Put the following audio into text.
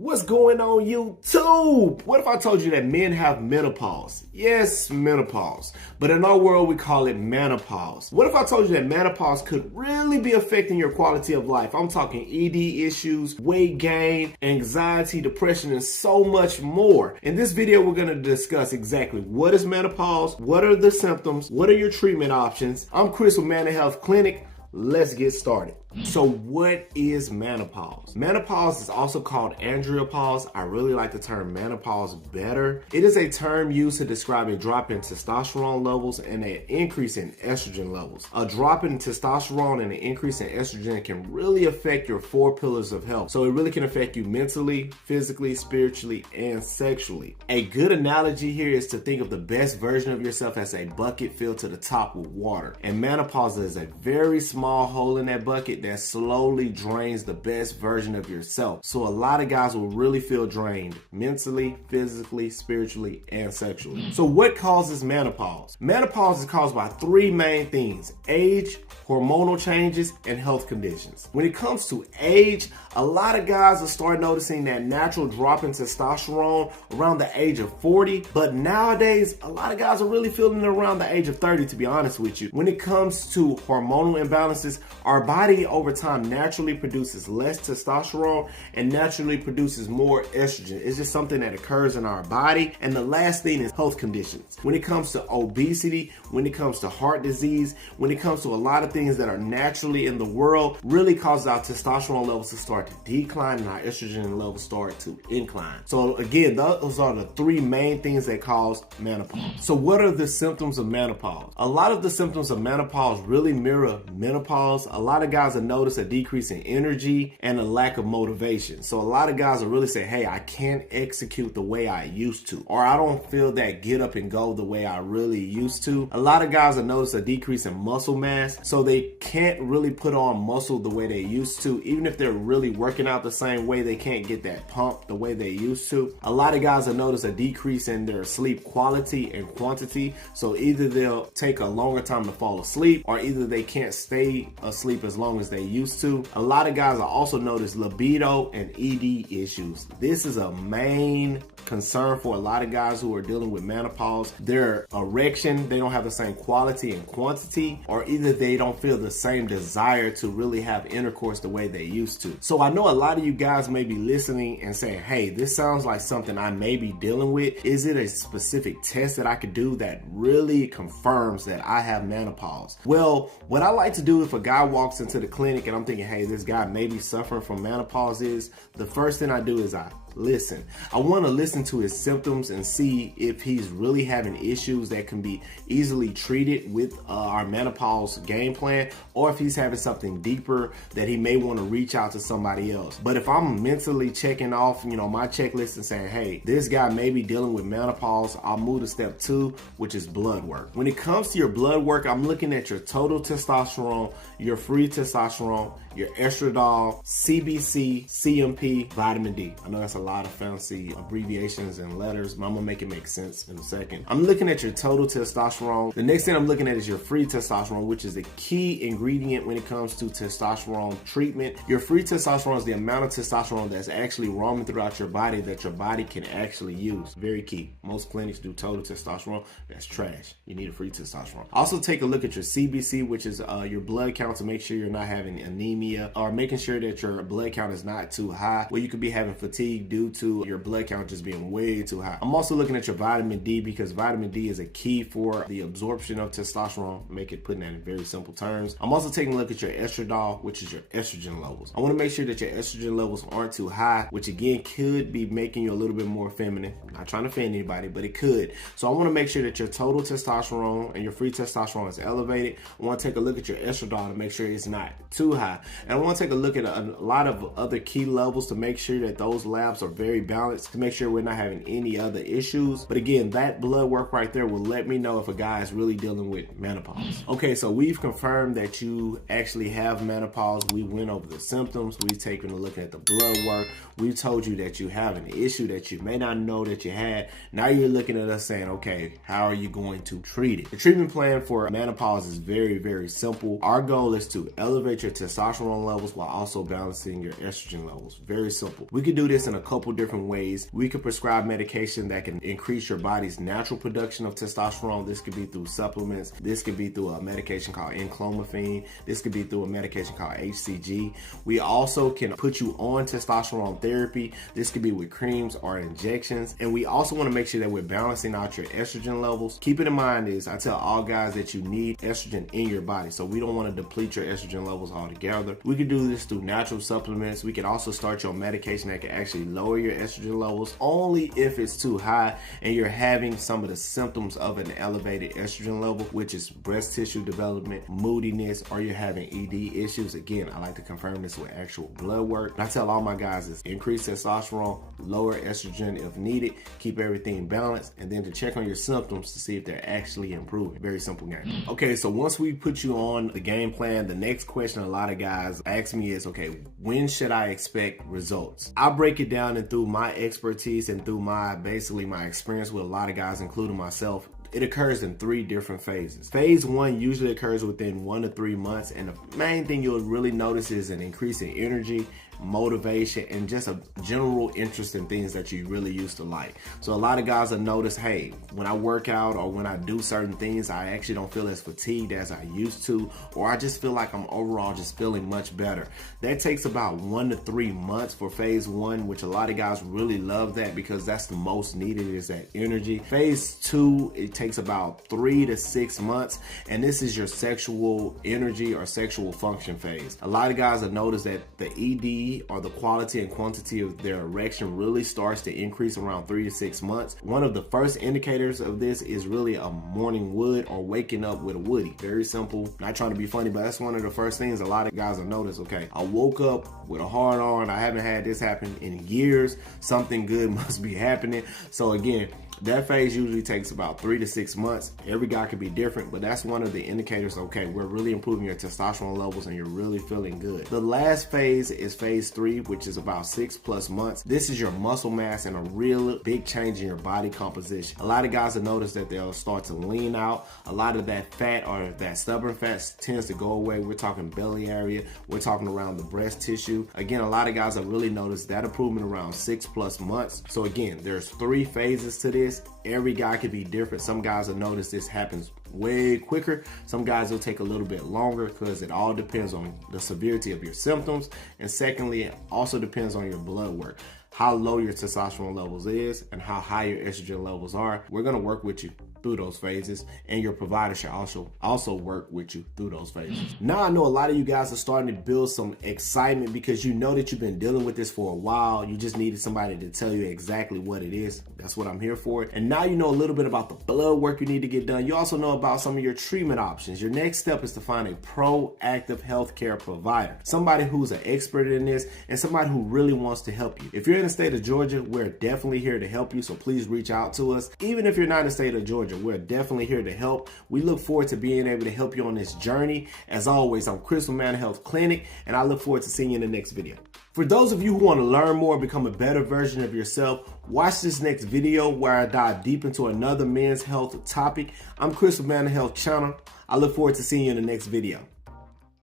What's going on YouTube? What if I told you that men have menopause? Yes, menopause. But in our world, we call it menopause. What if I told you that menopause could really be affecting your quality of life? I'm talking ED issues, weight gain, anxiety, depression, and so much more. In this video, we're going to discuss exactly what is menopause, what are the symptoms, what are your treatment options. I'm Chris with Manor Health Clinic. Let's get started. So what is menopause? Menopause is also called andropause. I really like the term menopause better. It is a term used to describe a drop in testosterone levels and an increase in estrogen levels. A drop in testosterone and an increase in estrogen can really affect your 4 pillars of health. So it really can affect you mentally, physically, spiritually, and sexually. A good analogy here is to think of the best version of yourself as a bucket filled to the top with water. And menopause is a very small hole in that bucket that slowly drains the best version of yourself. So a lot of guys will really feel drained mentally, physically, spiritually, and sexually. So what causes menopause? Menopause is caused by 3 main things: age, hormonal changes, and health conditions. When it comes to age, a lot of guys will start noticing that natural drop in testosterone around the age of 40, but nowadays a lot of guys are really feeling it around the age of 30, to be honest with you. When it comes to hormonal imbalances, our body over time naturally produces less testosterone and naturally produces more estrogen. It's just something that occurs in our body. And the last thing is health conditions. When it comes to obesity, when it comes to heart disease, when it comes to a lot of things that are naturally in the world, really causes our testosterone levels to start to decline and our estrogen levels start to incline. So again, those are the 3 main things that cause menopause. So what are the symptoms of menopause? A lot of the symptoms of menopause really mirror menopause. A lot of guys will notice a decrease in energy and a lack of motivation. So a lot of guys will really say, hey, I can't execute the way I used to, or I don't feel that get up and go the way I really used to. A lot of guys will notice a decrease in muscle mass, so they can't really put on muscle the way they used to. Even if they're really working out the same way, they can't get that pump the way they used to. A lot of guys will notice a decrease in their sleep quality and quantity, so either they'll take a longer time to fall asleep, or either they can't stay asleep as long as they used to. A lot of guys will also notice libido and ED issues. This is a main concern for a lot of guys who are dealing with menopause. Their erection, they don't have the same quality and quantity, or either they don't feel the same desire to really have intercourse the way they used to. So I know a lot of you guys may be listening and saying, hey, this sounds like something I may be dealing with. Is it a specific test that I could do that really confirms that I have menopause? Well, what I like to do if a guy walks into the clinic and I'm thinking, hey, this guy may be suffering from menopause, is the first thing I do is I listen. I want to listen to his symptoms and see if he's really having issues that can be easily treated with our menopause game plan, or if he's having something deeper that he may want to reach out to somebody else. But if I'm mentally checking off, my checklist and saying, hey, this guy may be dealing with menopause, I'll move to step 2, which is blood work. When it comes to your blood work, I'm looking at your total testosterone, your free testosterone, your estradiol, CBC, CMP, vitamin D. I know that's a lot of fancy abbreviations and letters, but I'm gonna make it make sense in a second. I'm looking at your total testosterone. The next thing I'm looking at is your free testosterone, which is the key ingredient when it comes to testosterone treatment. Your free testosterone is the amount of testosterone that's actually roaming throughout your body that your body can actually use. Very key. Most clinics do total testosterone. That's trash. You need a free testosterone. Also take a look at your CBC, which is your blood count, to make sure you're not having anemia, or making sure that your blood count is not too high, where you could be having fatigue due to your blood count just being way too high. I'm also looking at your vitamin D, because vitamin D is a key for the absorption of testosterone, putting that in very simple terms. I'm also taking a look at your estradiol, which is your estrogen levels. I want to make sure that your estrogen levels aren't too high, which again could be making you a little bit more feminine. I'm not trying to offend anybody, but it could. So I want to make sure that your total testosterone and your free testosterone is elevated. I want to take a look at your estradiol to make sure it's not too high. And I want to take a look at a lot of other key levels to make sure that those labs are very balanced, to make sure we're not having any other issues. But again, that blood work right there will let me know if a guy is really dealing with menopause. Okay, so we've confirmed that you actually have menopause. We went over the symptoms. We've taken a look at the blood work. We've told you that you have an issue that you may not know that you had. Now you're looking at us saying, okay, how are you going to treat it? The treatment plan for menopause is very, very simple. Our goal is to elevate your testosterone levels while also balancing your estrogen levels. Very simple. We could do this in a couple different ways. We could prescribe medication that can increase your body's natural production of testosterone. This could be through supplements. This could be through a medication called enclomiphene. This could be through a medication called HCG. We also can put you on testosterone therapy. This could be with creams or injections. And we also want to make sure that we're balancing out your estrogen levels. Keep it in mind is I tell all guys that you need estrogen in your body. So we don't want to deplete your estrogen levels altogether. We can do this through natural supplements. We can also start your medication that can actually lower your estrogen levels only if it's too high and you're having some of the symptoms of an elevated estrogen level, which is breast tissue development, moodiness, or you're having ED issues. Again, I like to confirm this with actual blood work. And I tell all my guys is increase testosterone, lower estrogen if needed, keep everything balanced, and then to check on your symptoms to see if they're actually improving. Very simple game. Okay, so once we put you on the game plan, the next question a lot of guys ask me is, okay, when should I expect results? I break it down and through my expertise and through my experience with a lot of guys, including myself. It occurs in 3 different phases. Phase 1 usually occurs within 1 to 3 months, and the main thing you'll really notice is an increase in energy, motivation, and just a general interest in things that you really used to like. So a lot of guys have noticed, hey, when I work out or when I do certain things, I actually don't feel as fatigued as I used to, or I just feel like I'm overall just feeling much better. That takes about 1 to 3 months for phase 1, which a lot of guys really love that because that's the most needed is that energy. Phase 2, it takes about 3 to 6 months, and this is your sexual energy or sexual function phase. A lot of guys have noticed that the ED or the quality and quantity of their erection really starts to increase around 3 to 6 months. One of the first indicators of this is really a morning wood or waking up with a woody. Very simple, not trying to be funny, but that's one of the first things a lot of guys will notice. Okay, I woke up with a hard on, I haven't had this happen in years, something good must be happening. So again, that phase usually takes about 3 to 6 months. Every guy could be different, but that's one of the indicators, okay, we're really improving your testosterone levels and you're really feeling good. The last phase is phase 3, which is about 6+ months. This is your muscle mass and a real big change in your body composition. A lot of guys have noticed that they'll start to lean out. A lot of that fat or that stubborn fat tends to go away. We're talking belly area. We're talking around the breast tissue. Again, a lot of guys have really noticed that improvement around 6+ months. So again, there's 3 phases to this. Every guy could be different. Some guys will notice this happens way quicker. Some guys will take a little bit longer because it all depends on the severity of your symptoms. And secondly, it also depends on your blood work, how low your testosterone levels is and how high your estrogen levels are. We're going to work with you through those phases, and your provider should also work with you through those phases. Now I know a lot of you guys are starting to build some excitement because you know that you've been dealing with this for a while. You just needed somebody to tell you exactly what it is. That's what I'm here for. And now you know a little bit about the blood work you need to get done. You also know about some of your treatment options. Your next step is to find a proactive healthcare provider, somebody who's an expert in this and somebody who really wants to help you. If you're in the state of Georgia, we're definitely here to help you, so please reach out to us. Even if you're not in the state of Georgia, we're definitely here to help. We look forward to being able to help you on this journey. As always, I'm Chris from Man Health Clinic, and I look forward to seeing you in the next video. For those of you who want to learn more and become a better version of yourself, watch this next video where I dive deep into another men's health topic. I'm Chris from Man Health Channel. I look forward to seeing you in the next video.